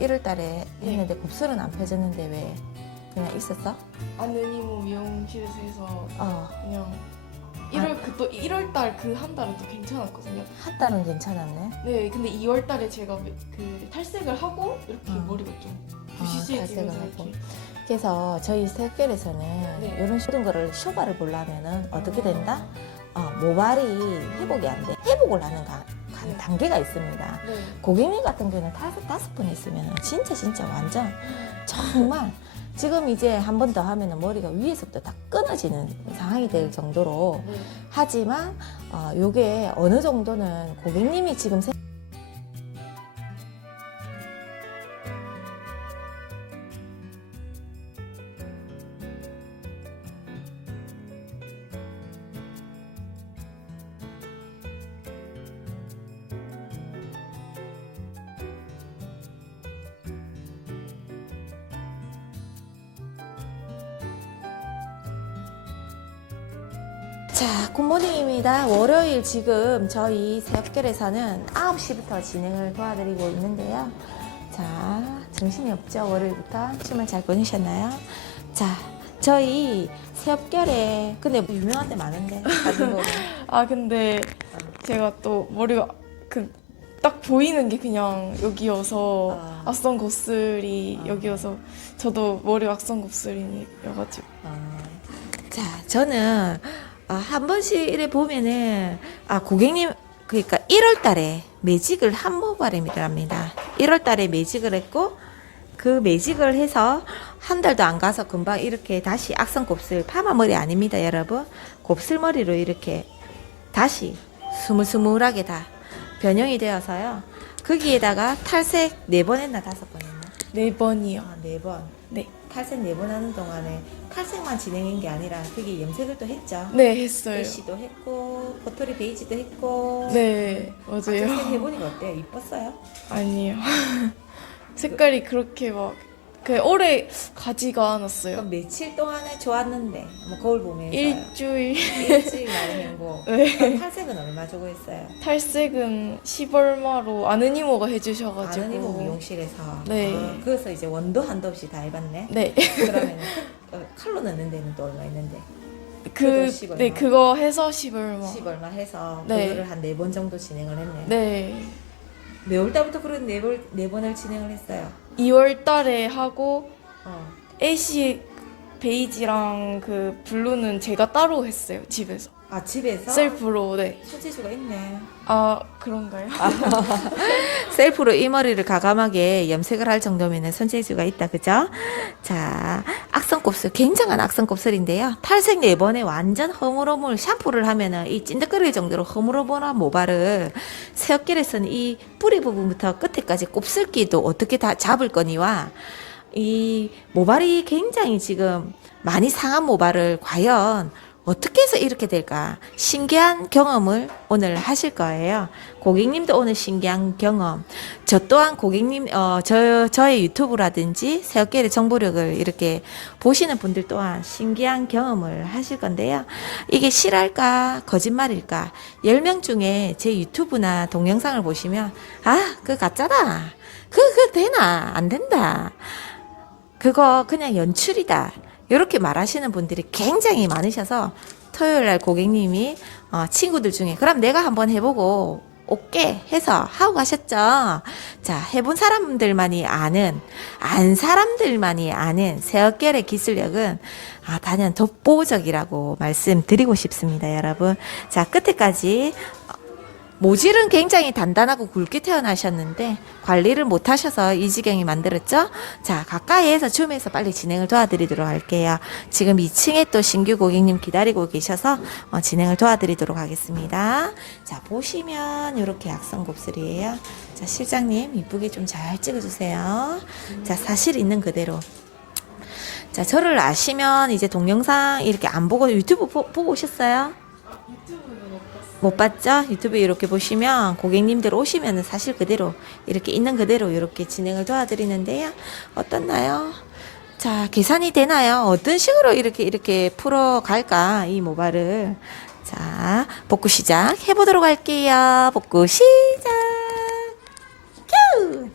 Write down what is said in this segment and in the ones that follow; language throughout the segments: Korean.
1월 달에 했는데 곱슬은 안 펴졌는데 왜 그냥 있었어? 아는 이모 미용실에서 해서 어, 그냥 1월 그 또 1월 달 그 한 달은 또 괜찮았거든요. 한 달은 괜찮았네. 네, 근데 2월 달에 제가 그 탈색을 하고 이렇게 음. 머리가 좀 아, 부시시해지면서 탈색을 하고. 이렇게 그래서 저희 색결에서는 네. 이런 모든 거를 쇼바를 보려면은 어떻게 된다? 어, 모발이 회복이 안 돼. 회복을 하는 가, 간- 네. 단계가 있습니다. 네. 고객님 같은 경우는 탈색 다섯 번 했으면 진짜 진짜 완전 정말 지금 이제 한 번 더 하면은 머리가 위에서부터 다 끊어지는 상황이 될 정도로 네. 하지만 어, 요게 어느 정도는 고객님이 지금 생- 자, 굿모닝입니다. 월요일 지금 저희 새벽결에서는 9시부터 진행을 도와드리고 있는데요. 자, 정신이 없죠? 월요일부터 주말 잘 보내셨나요? 자, 저희 새벽결에 근데 유명한 데 많은데 보면 아 근데 제가 또 머리가 그 딱 보이는 게 그냥 여기여서 아. 악성 곱슬이 아. 여기여서 저도 머리 악성 곱슬이어가지고 어, 자, 저는 어, 한 번씩 이래 보면은 아 고객님 그러니까 1월 달에 매직을 한 모발입니다. 1월 달에 매직을 했고 그 매직을 해서 한 달도 안 가서 금방 이렇게 다시 악성 곱슬 파마 머리 아닙니다, 여러분. 곱슬 머리로 이렇게 다시 스물스물하게 다 변형이 되어서요. 거기에다가 탈색 네 번 했나 다섯 번 했나? 네 번이요. 아, 네 번. 네. 탈색 네번 하는 동안에 탈색만 진행한 게 아니라 그게 염색을 또 했죠. 네 했어요. 애쉬도 했고 포토리 베이지도 했고. 네 맞아요. 탈색 해보니까 어때요? 이뻤어요? 아니요. 색깔이 그렇게 막 그 오래 가지가 않았어요. 그럼 며칠 동안에 좋았는데 뭐 거울 보면서 일주일 일주일 만에 행고. 네. 그럼 탈색은 얼마 주고 했어요? 탈색은 10얼마로 아는 이모가 해주셔가지고 아는 이모 미용실에서. 네. 아, 그래서 이제 원도 한도 없이 다 해봤네. 네. 그러면 칼로 넣는 데는 또 얼마 있는데? 그, 그거 10 얼마? 네, 그거 해서 10얼마. 10 얼마 해서 네. 그거를 한 네 번 정도 진행을 했네. 네. 매월 달부터 그런 네, 번, 네 번을 진행을 했어요. 2월 달에 하고, 어. 애쉬 베이지랑 그 블루는 제가 따로 했어요, 집에서. 아 집에서 셀프로, 네. 손재주가 있네. 아, 그런가요? 셀프로 이 머리를 가감하게 염색을 할 정도면 손재주가 있다, 그죠? 자, 악성 곱슬, 굉장한 악성 곱슬인데요. 탈색 네 번에 완전 허물허물 샴푸를 하면은 이 찐득거릴 정도로 허물허물한 모발을 새어결에서는 이 뿌리 부분부터 끝에까지 곱슬기도 어떻게 다 잡을 거니와 이 모발이 굉장히 지금 많이 상한 모발을 과연 어떻게 해서 이렇게 될까? 신기한 경험을 오늘 하실 거예요. 고객님도 오늘 신기한 경험. 저 또한 고객님, 어, 저, 저의 유튜브라든지 새어깨의 정보력을 이렇게 보시는 분들 또한 신기한 경험을 하실 건데요. 이게 실할까, 거짓말일까? 10명 중에 제 유튜브나 동영상을 보시면, 아, 그 가짜다. 그, 그 되나? 안 된다. 그거 그냥 연출이다. 이렇게 말하시는 분들이 굉장히 많으셔서 토요일 날 고객님이 어, 친구들 중에 그럼 내가 한번 해보고 오케이 해서 하고 가셨죠. 자, 해본 사람들만이 아는, 안 사람들만이 아는 새어결의 기술력은 아, 단연 독보적이라고 말씀드리고 싶습니다, 여러분. 자, 끝에까지 모질은 굉장히 단단하고 굵게 태어나셨는데 관리를 못 하셔서 이 지경이 만들었죠? 자, 가까이에서 줌에서 빨리 진행을 도와드리도록 할게요. 지금 2층에 또 신규 고객님 기다리고 계셔서 어, 진행을 도와드리도록 하겠습니다. 자, 보시면 이렇게 악성 곱슬이에요. 자, 실장님 이쁘게 좀 잘 찍어주세요. 자, 사실 있는 그대로. 자, 저를 아시면 이제 동영상 이렇게 안 보고 유튜브 보, 보고 오셨어요? 못 봤죠? 유튜브 이렇게 보시면 고객님들 오시면 사실 그대로 이렇게 있는 그대로 이렇게 진행을 도와드리는데요. 어떻나요? 자, 계산이 되나요? 어떤 식으로 이렇게 이렇게 풀어 갈까? 이 모발을. 자, 복구 시작 해보도록 할게요. 복구 시작. 큐!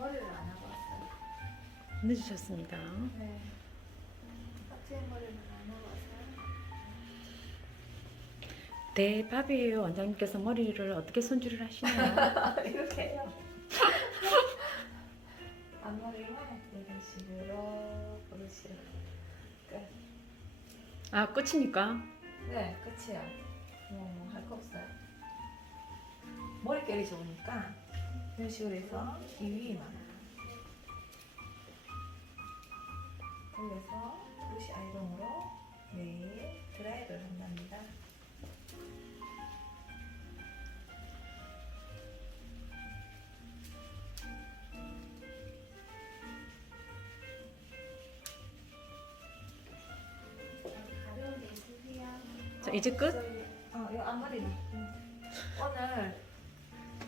머리를 안 하고 왔어요. 늦으셨습니다. 네. 깍지의 머리를 안 하고 왔어요. 대밥이에요. 원장님께서 머리를 어떻게 손질을 하시나요? 이렇게 해요. 앞머리만 이런 식으로 그렇지. 끝. 아 끝입니까? 네, 끝이야. 뭐 할 거 없어요. 머릿결이 좋으니까 이런 식으로 해서 이 위에만 돌려서 브러쉬 아이롱으로 네 드라이를 한답니다. 가벼운 데 있으세요? 자 이제 끝? 어, 이 앞머리는 오늘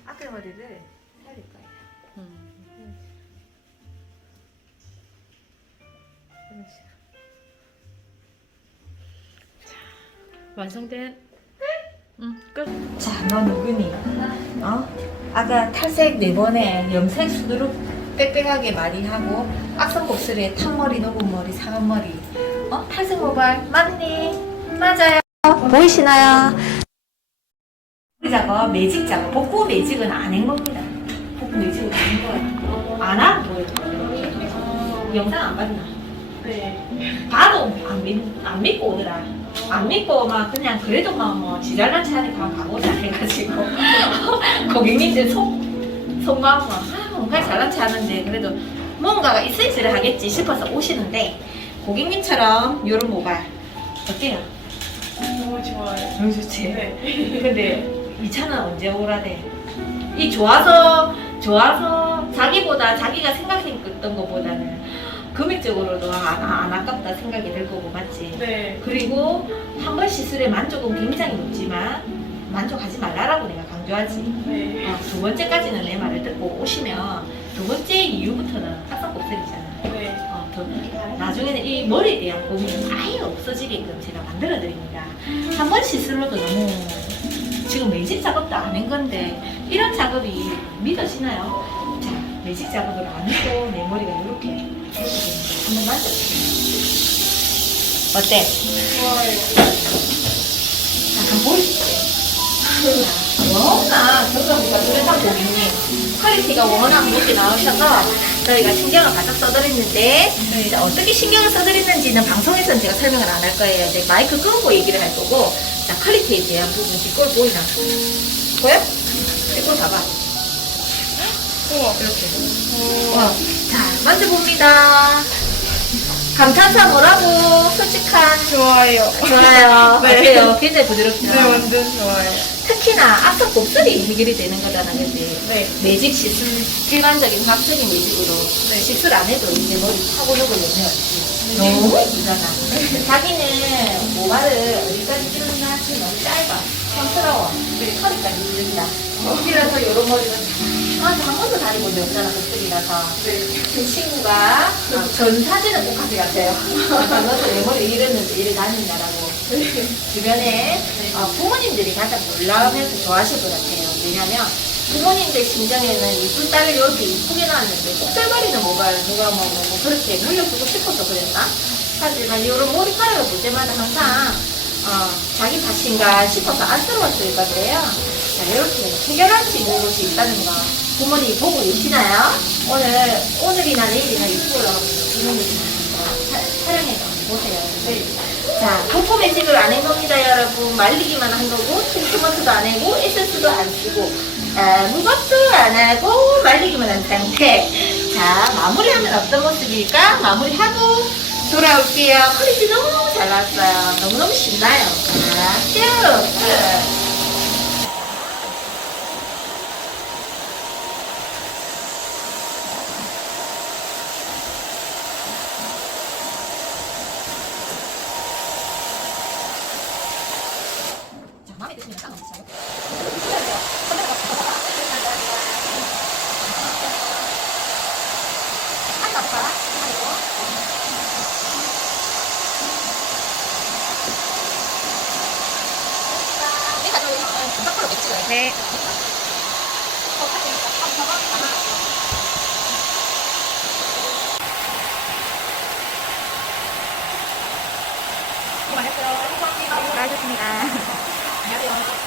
앞머리를 살릴 거예요. 음. 완성된 음, 끝. 자, 너 누구니? 어? 아까 탈색 네 번에 염색 수두룩 빽빽하게 많이 하고 악성 곱슬에 탄머리, 녹은 머리, 상한 머리. 어? 탈색 모발 맞니? 맞아요. 보이시나요? 우리 작업, 매직 작업, 복구 매직은 안 한 겁니다. 복구 매직은 안한 거예요. 안 하고 영상 안 봤나? 네. 봐도 안, 믿, 안 믿고 오더라. 안 믿고 막 그냥 그래도 막뭐 지잘난 체 하니까 가보자 해가지고 고객님들 속 속마음은 아 뭔가 잘난 체 하는데 그래도 뭔가가 있을지를 하겠지 싶어서 오시는데 고객님처럼 요런 모발 어때요? 너무 좋아요. 너무 좋지. 네. 근데 이 차는 언제 오라대? 이 좋아서 좋아서 자기보다 자기가 생각했던 것보다는 금액적으로도 안, 안 아깝다 생각이 들 거고 맞지? 네. 그리고 한 번 시술의 만족은 굉장히 높지만 만족하지 말라라고 내가 강조하지. 네. 어, 두 번째까지는 내 말을 듣고 오시면 두 번째 이후부터는 악성 곱슬이잖아. 네. 어, 더, 나중에는 이 머리에 대한 고민이 아예 없어지게끔 제가 만들어 드립니다. 한 번 시술로도 너무 지금 매직 작업도 안한 작업이 믿어지나요? 자, 매직 작업을 안 했고 내 머리가 이렇게 한 번 만져보세요. 어때? 잠깐 보이시죠? 워낙 경감이가 뚜렷한 고객님 퀄리티가 워낙 높게 나오셔서 저희가 신경을 바짝 써드렸는데 자, 어떻게 신경을 써드렸는지는 방송에서는 제가 설명을 안 할 거예요. 이제 마이크 끄고 얘기를 할 거고 자 퀄리티에 대한 부분 뒷골 보이나? 보여? 뒷골 봐봐. 우와. 이렇게. 오. 어, 자 만져봅니다. 감탄사 뭐라고? 솔직한 좋아요. 좋아요. 네. 어때요? 굉장히 부드럽죠? 네, 완전 좋아요. 특히나 악성 곱슬이 해결이 되는 거잖아, 그지? 네. 매직 시술, 일반적인 확적인 매직으로 네. 시술 안 해도 이제 머리 타고 녹을 염려 없이. 너무 예쁘잖아. 자기는 모발을 어디까지 자르나 하지 너무 짧아. 촌스러워. 그리고 털이까지 길다. 그래서 이런 머리는 아, 한 번도 다니 본데 없잖아, 곱슬이라서. 그 친구가 아, 전 사진을 꼭 가져갔어요. 너도 내 머리 이랬는데 이래 다닌다라고. 주변에 어, 부모님들이 가장 놀라면서 좋아하실 것 같아요. 왜냐면 부모님들 심정에는 이쁜 딸을 이렇게 이쁘게 낳았는데 꼭들거리는 모발 누가 뭐, 뭐, 뭐 그렇게 물려주고 싶어서 그랬나? 하지만 이런 머리카락을 볼 때마다 항상 어, 자기 탓인가 싶어서 안쓰러웠을 건데요. 자, 이렇게 해결할 수 있는 곳이 있다는 거 부모님이 보고 계시나요? 오늘, 오늘이나 내일이나 유튜브로 촬영해서 보세요. 네. 자, 도포 매직을 안 한 겁니다, 여러분. 말리기만 한 거고, 트리트먼트도 안 하고, 에센스도 안 쓰고, 아, 무겁도 안 하고, 말리기만 한 상태. 자, 마무리하면 어떤 모습일까? 마무리하고 돌아올게요. 퀄리티 너무 잘 나왔어요. 너무너무 신나요. 자, 쭉! 네. 잘하셨습니다. 啊！